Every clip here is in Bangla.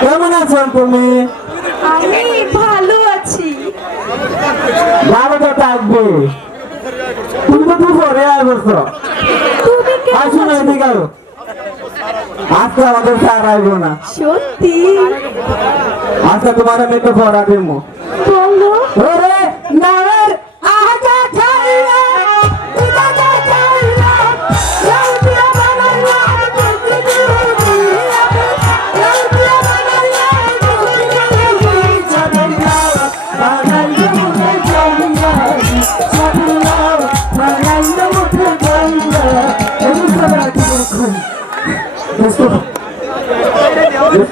কেমন আছেন তুমি আমি ভালো আছি। ভালো তো থাকবে। তুমি তো দুপুরে আসছো তুমি আসো না? এদিকে আরও। আজকে আমাদের স্যার আসব না। সত্যি? আজকে তোমার আমি একটু পড়া দেবো। বলো।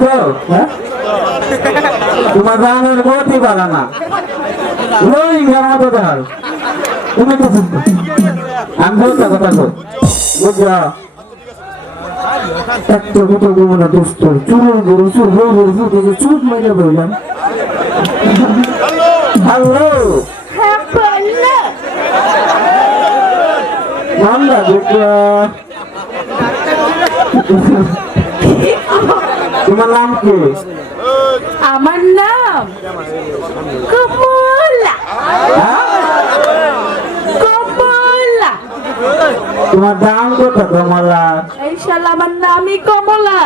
দোস্ত হ্যাঁ? তোমার গানের গতি পারা না। রোহিঙ্গার মতো দেখাল তুমি তো আমি বলতে কথা কো বুঝলা? একটা চুর চুর গরু চুর চুপ মেরে বললাম হ্যালো? হ্যাঁ মামলা তোমার নাম কি? আমার নাম কমলা। কমলা। তোমার দাম কত কমলা? এই শালা আমার নামই কমলা।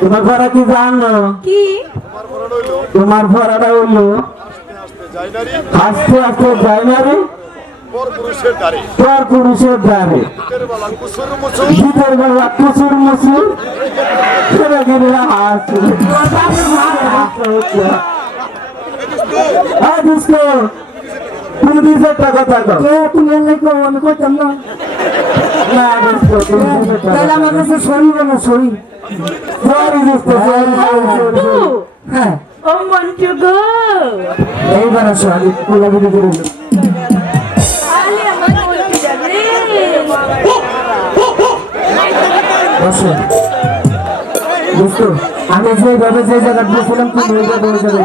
তোমার ভাড়া কি জানো? কি? তোমার ভাড়াটা হইল আস্তে আস্তে যায় না রে পর পুরুষের দ্বারে। শীতের বেলা প্রচুর মুসুর। ছেলে গেলে হাস তুমি দিছে টাকা টাকা তুমি এলে কো আমি কইতাম না? না দোস্ত তাহলে আমার কাছে সরি বলো সরি। সরি দোস্ত সরি মন্টু হ্যাঁ ও মন্টু গো। এইবার আসো আমি কোলাবিলি করে আমি যেভাবে যে জায়গাটা বলছিলাম তুমি ওই জায়গায়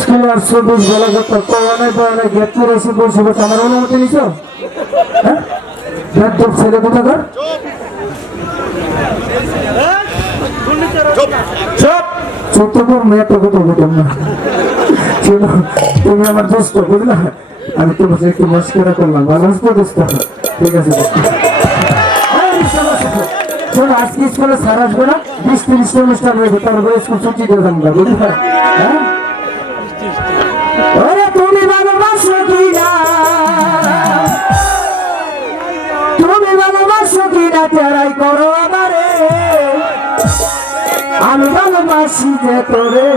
স্কুলে আসছো কথা তো অনেক অনেক গেট করে এসে বসে আমার অনুমতি নিছো? হ্যাঁ? গেট তো ছেলে কোথা ছোট্ট কর মেয়েটা কোথাও বুঝলাম না। তুমি আমার দোস্ত বুঝলা? আমি তোমার সাথে একটু মস্করা করলাম। ভালো আসব দোস্ত? ঠিক আছে। শোনো আজকে স্কুলে স্যার আসবে না। বিশ তিরিশটা অনুষ্ঠান রয়েছে তারপরে স্কুল ছুটি দিয়ে বুঝলা? হ্যাঁ? ভালোবাসো কি না তুমি ভালোবাসো কি না তেরাই করো আমারে। আমি ভালোবাসি যে তোরে।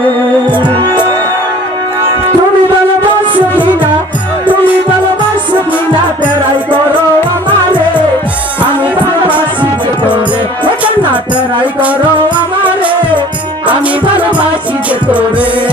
তুমি ভালোবাসো কি না তুমি ভালোবাসো কি না তেরাই করো আমারে। আমি ভালোবাসি যে তোরে। না তেরাই করো আমারে। আমি ভালোবাসি যে তোরে।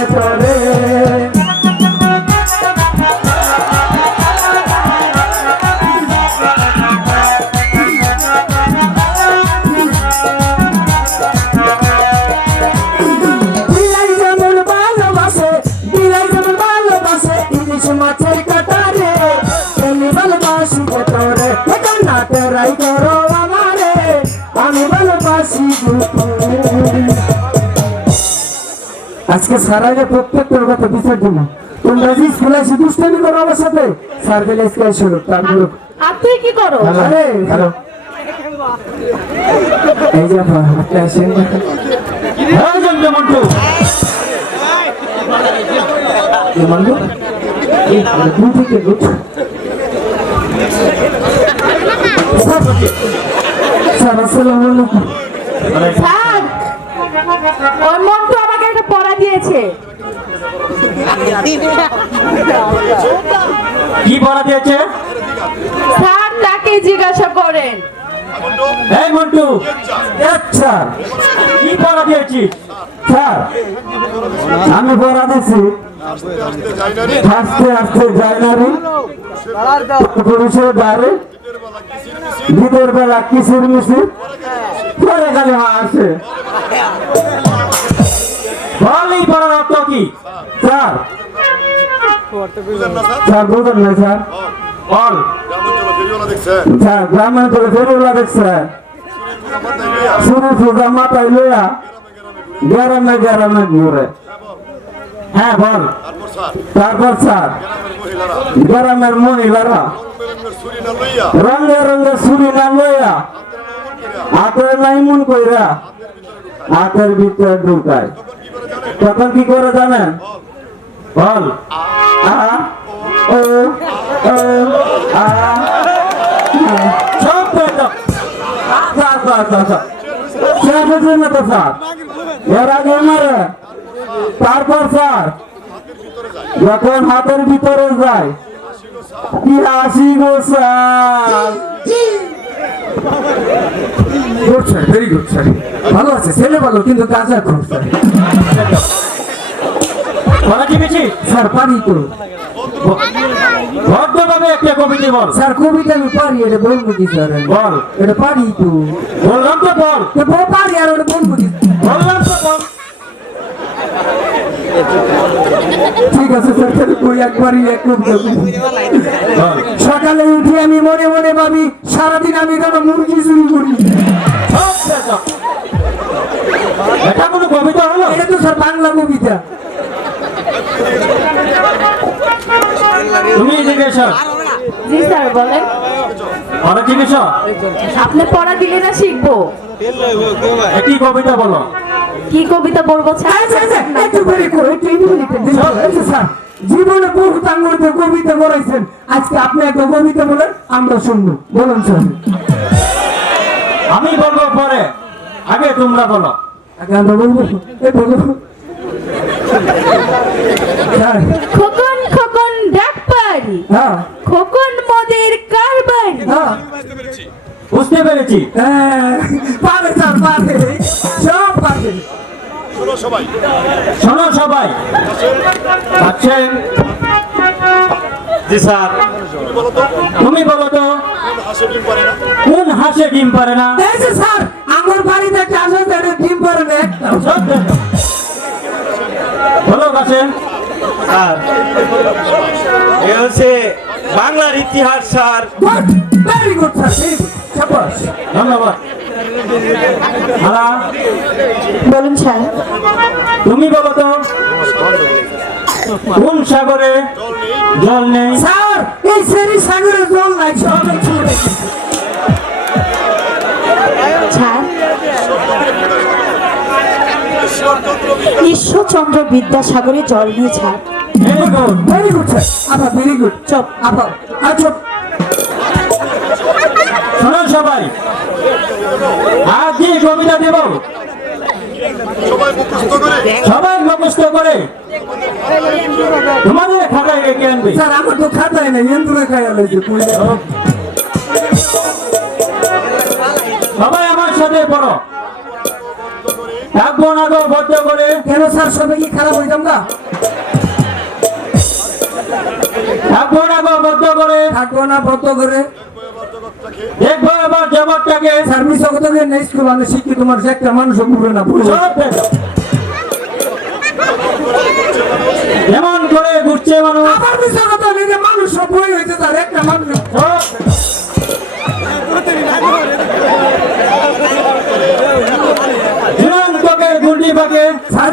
ভালোবাসি সারাগে প্রত্যেকটার কথা বিচার দিব। তোমরা যে স্কুলে এসে দুষ্টামি করো আমার সাথে। স্যার গেলে স্কুলে ছিল তারপরে আপনি কি করো? আরে হ্যালো। এই যে আপা, আপনি আসেন। হ্যাঁ জানতে মন্টু। এ মন্টু এই, তুমি থেকে স্যার আসসালামু আলাইকুম স্যার কি পড়া দিয়েছে? স্যার তাকে জিজ্ঞাসা করেন। মন্টু এই মন্টু কি স্যার আমি পড়া দিছি আস্তে আস্তে যাই না রে আস্তে আস্তে যাই না রে পুরুষের বাইরে বেলা মিসির বেলা কিসির মিসির পরে খালি আসে। বল এই পড়ার অর্থ কি? স্যার। বুঝেন না স্যার স্যার বুঝুন না, স্যার। বল। গ্রামাঞ্চলে ফেরিওয়ালা দেখছেন স্যার গ্রামাঞ্চলে ফেরিওলা দেখছে। আমার তাই লইয়া শুরু সোজা মাথায় লইয়া গ্রামে গ্রামে ঘুরে। হ্যাঁ বল। তারপর, স্যার তারপর স্যার গ্রামের মহিলারা গ্রামের মহিলারা রঙের ছুরি না লইয়া রঙে রঙে ছুরি না লইয়া হাতের লাইমুন কইরা হাতের ভিতরে ঢুকায়। তখন কি করে জানেন বল। ও সব স্যার স্যার শেষ না তো স্যার। তারপর স্যার। যখন হাতের ভিতরে যায়, কি হাসি গো sir. Good sir very good sir ভালো আছে ছেলে ভালো কিন্তু কাজা খুব স্যার পড়া দিয়েছিস স্যার পারি তো। ভদ্রভাবে একটা কবিতা বল। স্যার কবিতা আমি পারি এটা বলব কি স্যার বল। এটা পারি তো। বললাম তো বল। বউ পারি আর ওটা বলব কি? বললাম তো বল। ঠিক আছে স্যার তাহলে কই একবারই এক সকালে উঠে আমি মনে মনে ভাবি সারাদিন আমি কেন মুরগি চুরি করি। এটা কোনো কবিতা হলো এটা তো স্যার বাংলা কবিতা তুমি জিজ্ঞেস জি স্যার, বলেন। আপনি পড়া দিলে না শিখব একটি কবিতা বলো কি কবিতা বলব জীবনে বহু তাঙ্গরতে কবিতা করাইছেন আজকে আপনি একটা কবিতা বলেন আমরা শুনব বলুন স্যার আমি বলব পরে। আগে তোমরা বলো। আগে আমরা বলব। এই বলো খোকন খোকন ডাক হ্যাঁ। খোকন মদের কারবারি। হ্যাঁ। বুঝতে পেরেছি। হ্যাঁ, পারে স্যার পারে। সব পারে। শোনো সবাই। শোনো সবাই আছেন জি স্যার। তুমি বলো তো কোন হাসে ডিম পারে না? হাসে স্যার আমার বাড়িতে একটা আসে ডিম পারে না বলো এ হচ্ছে বাংলার ইতিহাস sir. Good very good sir ধন্যবাদ। বলুন স্যার। তুমি বলো তো কোন সাগরে? জল নেই। স্যার এই সেরি সাগরের জল নাই সব ছুটে। ঈশ্বরচন্দ্র বিদ্যাসাগরে জল নিয়ে ছাড় very good very good sir আবার ভেরি গুড চপ আবার আর চপ। শোনো সবাই। আজ যে কবিতা দেব? সবাই মুখস্থ করে। সবাই মুখস্থ করে। তোমাদের খাতায় রেখে আনবে? স্যার আমার তো খাতায় নাই যন্ত্রে খাইয়া লইছে পয়সা সবাই আমার সাথে পড়ো। ডাকবো না গো বদ্ধ করে। কেন স্যার সবাই কি খারাপ হইতাম না ডাকবো না গো বদ্ধ করে। থাকব না বদ্ধ করে। এবার জগৎটাকে স্যার মিশা কথা বলে স্কুল আমি শিখি তোমার একটা মানুষ ঘুরে না দেখো। যেমন করে ঘুরছে মানুষ। আবার মিশা কথা বলে মানুষ বই হয়েছে স্যার একটা মানুষ। সব দেখো। ঝুলন্তকে গুন্ডি পাকে স্যার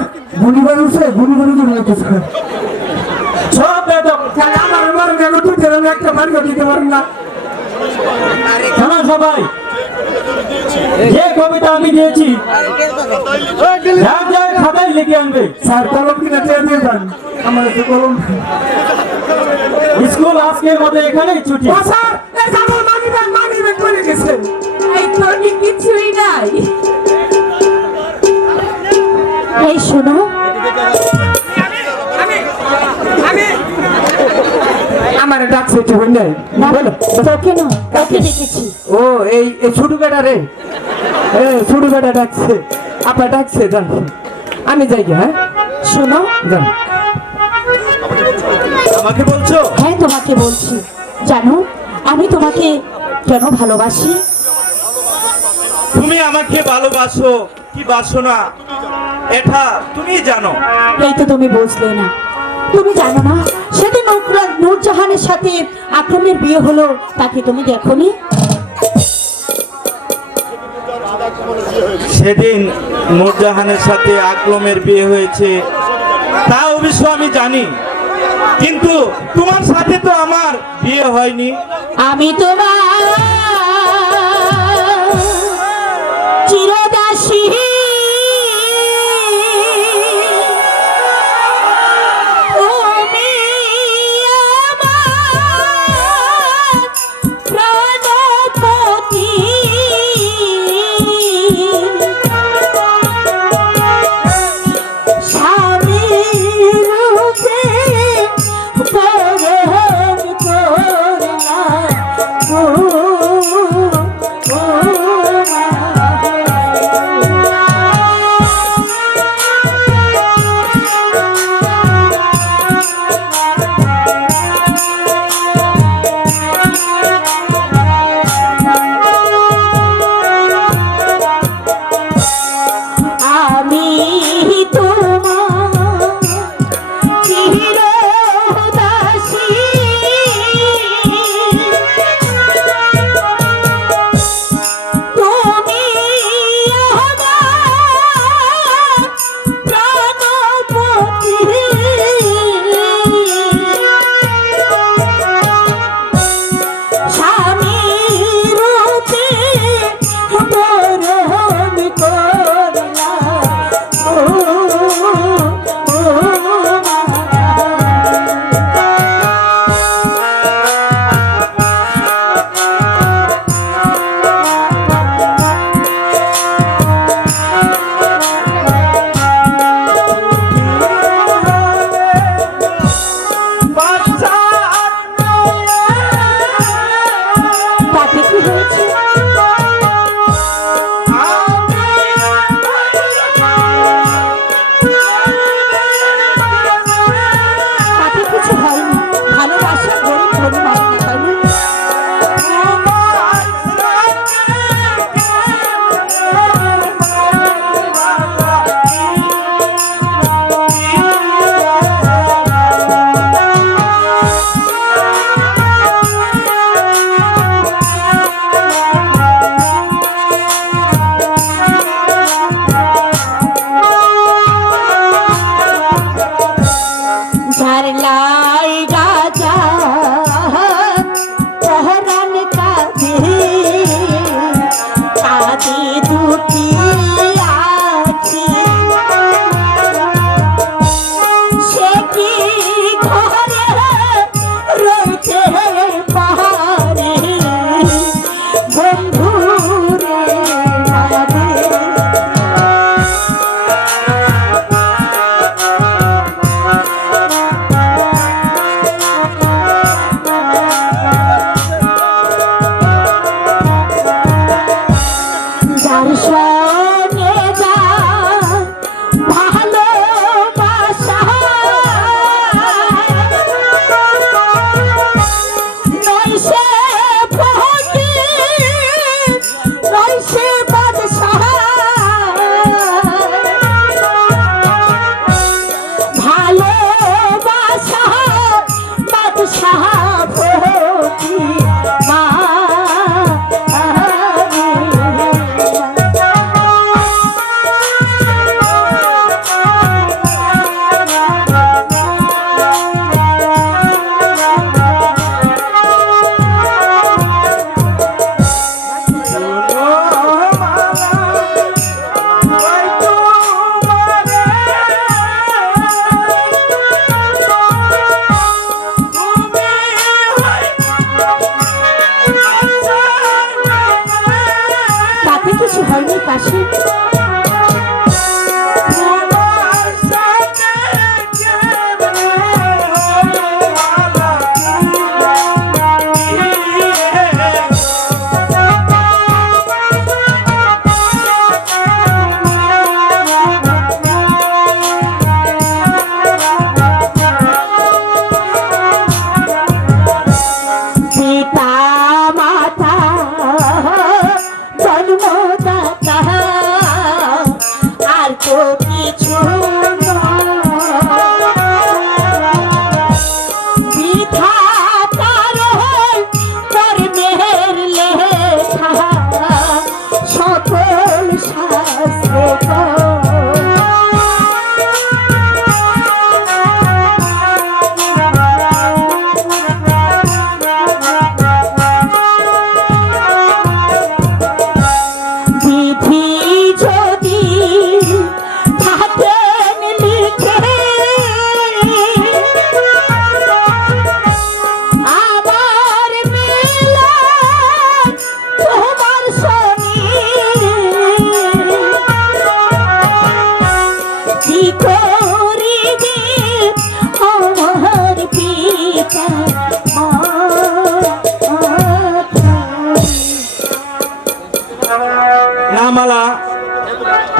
সব আমার আমার কেন তুই একটা মার্গ দিতে পারেন না। শোনো সবাই যে কবিতা আমি দিয়েছি যার যার খাতায় লিখে আনবে। স্যার কলম কিনা চেয়ে দিয়ে যান আমার একটু কলম। স্কুল আজকের মতো এখানেই ছুটি। স্যার এই মানি মানি করে এই কিছুই নাই। এই শোনো। আমার ডাকছে একটু বলো? তোকে না তোকে দেখেছি। ও এই এই ছোট বেটা রে। এ ছোট বেটা ডাকছে। আপা ডাকছে যান। আমি যাই গে, হ্যাঁ? শোনো। যান। আমাকে বলছো? হ্যাঁ তোমাকে বলছি। জানো আমি তোমাকে কেন ভালোবাসি? তুমি আমাকে ভালোবাসো কি বাসো না এটা তুমি জানো। এই তো তুমি বুঝলে না। তুমি জানো না সেদিন নুকরা- নূরজাহানের সাথে আক্রমের বিয়ে হলো তাকে তুমি দেখোনি? সেদিন নূরজাহানের সাথে আকলমের বিয়ে হয়েছে তা অবশ্য আমি জানি কিন্তু তোমার সাথে তো আমার বিয়ে হয়নি। আমি তোমার Passion.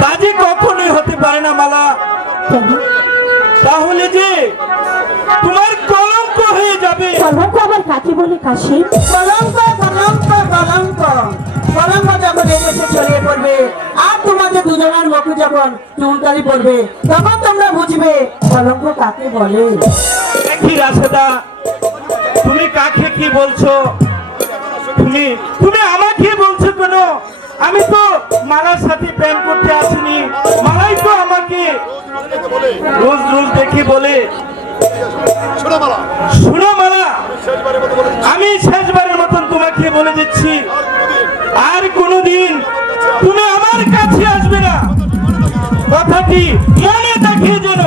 কাজে কখনোই হতে পারে না মালা। তাহলে যে তোমার কলঙ্ক হয়ে যাবে। কলঙ্ক আমার কাকে বলে কাশি? কলঙ্ক কলঙ্ক কলঙ্ক। কলঙ্ক যখন এদেশে ছড়িয়ে পড়বে আর তোমাদের দুজনের মুখে যখন চুনকালি পড়বে তখন তোমরা বুঝবে কলঙ্ক কাকে বলে। কি রাশেদা তুমি কাকে কি বলছো? তুমি তুমি আমাকে বলছো কেন? আমি তো মালার সাথে প্রেম করতে আসিনি। মালাই তো আমাকে। রোজ রোজ দেখি বলে শোনো মালা। আমি শেষবারের মতন তোমাকে বলে দিচ্ছি। কথাটি মনে দেখিয়ে যেন।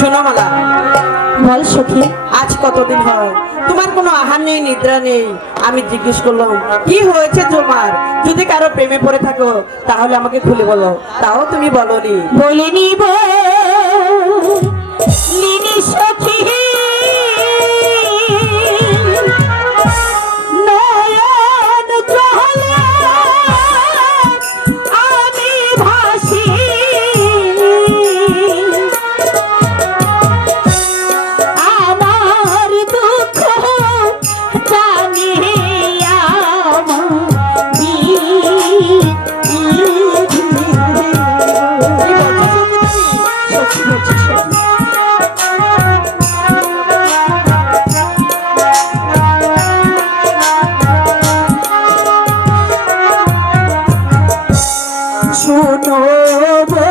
শোনো বল সখী। আজ কতদিন হয়? তোমার কোনো আহার নেই নিদ্রা নেই। আমি জিজ্ঞেস করলাম কি হয়েছে তোমার? যদি কারও প্রেমে পড়ে থাকো তাহলে আমাকে খুলে বলো। তাও তুমি বলনি বলে শোনো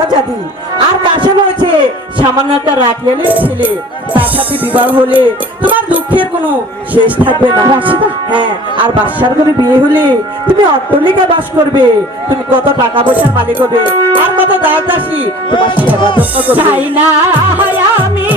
বাদশাহ আর কাছে রয়েছে সামান্য একটা রাখলেনের ছেলে। তার সাথে বিবাহ হলে তোমার দুঃখের কোনো শেষ থাকবে না। রাশিদা? হ্যাঁ আর বাদশার ঘরে বিয়ে হলে তুমি অট্টলিকা বাস করবে। তুমি কত টাকা পয়সার মালিক হবে। আর কত দাস দাসী তোমার সেবা যত্ন করবে। চাই না আমি।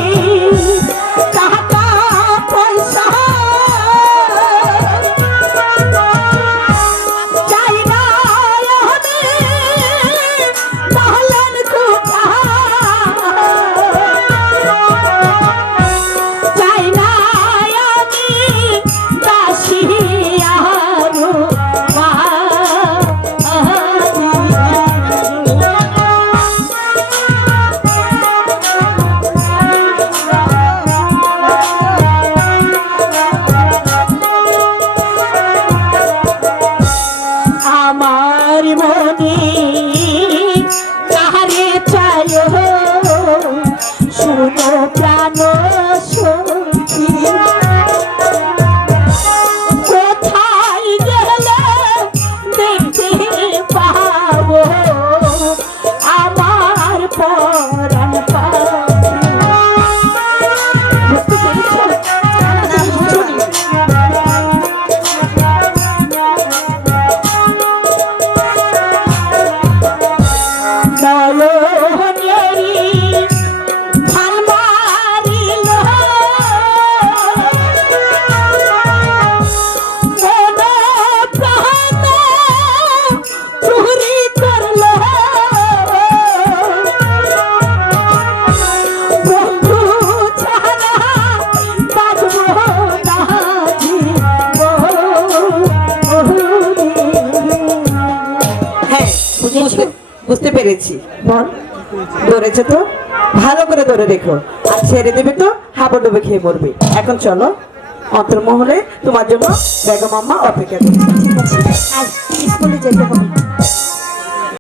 পেরেছি। বল ধরেছে তো? ভালো করে ধরে রেখো। আর ছেড়ে দেবে তো? হাবো ডুবে খেয়ে মরবে। এখন চলো, অন্তর্মহলে তোমার জন্য বেগম অপেক্ষা আজ স্কুলে যেতে হবে।